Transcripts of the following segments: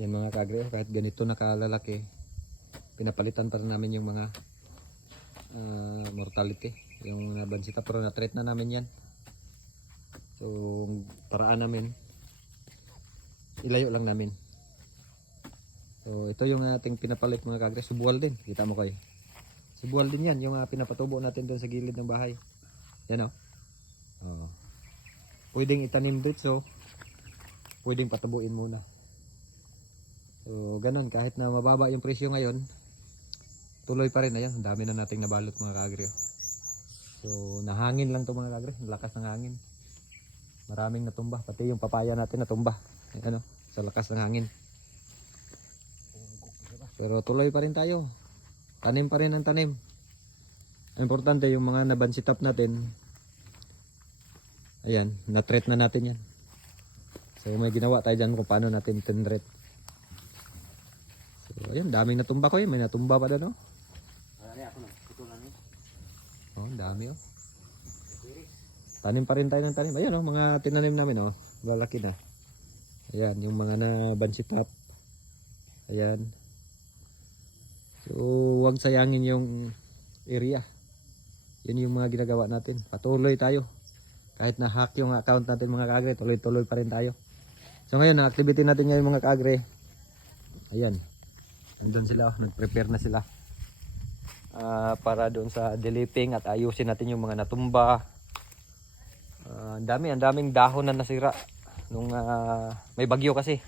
Yan mga kagre, kahit ganito nakalalaki, pinapalitan pa rin namin yung mga mortality, yung bansita, pero na-treat na namin yan. So paraan namin, ilayo lang namin. So ito yung ating pinapalit mga kagre, subual din, kita mo kayo. Subual din yan, yung pinapatubo natin doon sa gilid ng bahay. Yan o. Pwedeng itanim dito, pwedeng patubuin muna. So ganun, kahit na mababa yung presyo ngayon, tuloy pa rin. Ayan, ang dami na nating nabalot mga kagre. So nahangin lang to mga kagre, lakas ng hangin. Maraming natumba, pati yung papaya natin natumba. Ano, sa lakas ng hangin. Pero tuloy pa rin tayo. Tanim pa rin ang tanim. Ang importante yung mga nabansitap natin. Ayan, na-treat na natin yan. So may ginawa tayo dyan kung paano natin tinreat. So ayan, daming natumba ko yun. May natumba pa doon, no? Oh, dami oh. Tanim pa rin tayo ng tanim. Ayan oh, mga tinanim namin oh. Lalaki na. Ayan, yung mga nabansitap. Ayan. So huwag sayangin yung area. Yun yung mga ginagawa natin. Patuloy tayo. Kahit na hack yung account natin mga kagre, tuloy-tuloy pa rin tayo. So ngayon, ang activity natin ngayon mga kagre. Ayan. Nandun sila oh, nag-prepare na sila. Para doon sa deliping at ayusin natin yung mga natumba. Ang daming dahon na nasira nung may bagyo kasi.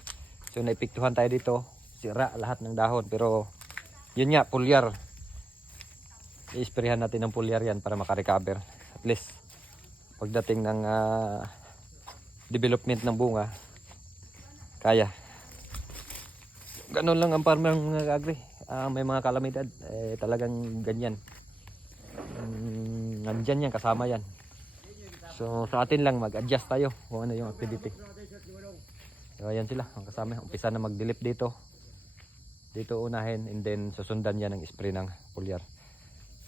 So naipiktuhan tayo dito, sira lahat ng dahon, pero yun nga, pulyar. I-sprayhan natin ng pulyar yan para makarecover. At least pagdating ng development ng bunga, kaya. Ganun lang ang farmer mga kagre. May mga kalamidad, talagang ganyan. Nandyan yan, kasama yan. So sa atin lang mag-adjust tayo kung ano yung activity. So ayan sila, ang kasama. Umpisa na mag-dilip dito. Dito unahin, and then susundan yan ng spray ng pulyar.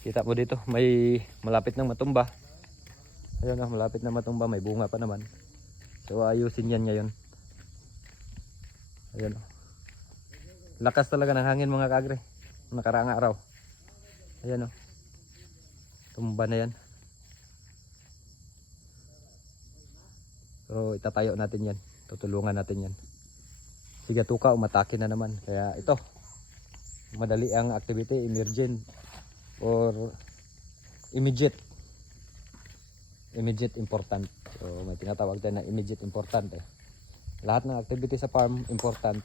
Kita mo dito, may malapit ng matumba. Ayan na, malapit na matumba, may bunga pa naman. So ayusin yan ngayon. Ayan o. Lakas talaga ng hangin mga kagre. Nakaraang araw. Ayan o. Tumba na yan. Pero itatayo natin yan. Tutulungan natin yan. Sige tuka, umatake na naman. Kaya ito. Madali ang activity, emergent or immediate. Immediate important. So may tinatawag tayo na immediate important. Lahat ng activity sa farm important.